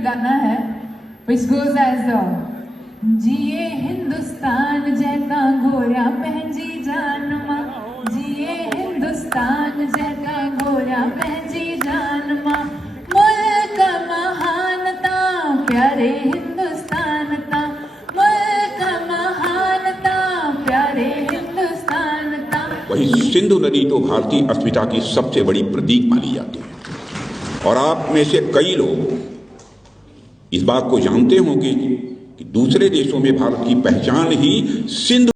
एक गाना है which goes as जिए हिंदुस्तान जैका घोड़ा पहंजी जानमा, जिए हिंदुस्तान जैका घोड़ा पहंजी जानमा, मुल्क महानता प्यारे हिंदुस्तान ता, मुल्क महानता प्यारे हिंदुस्तान ता। वही सिंधु नदी तो भारतीय अस्मिता की सबसे बड़ी प्रतीक मानी जाती है और आप में से कई लोग इस बात को जानते होंगे कि दूसरे देशों में भारत की पहचान ही सिंधु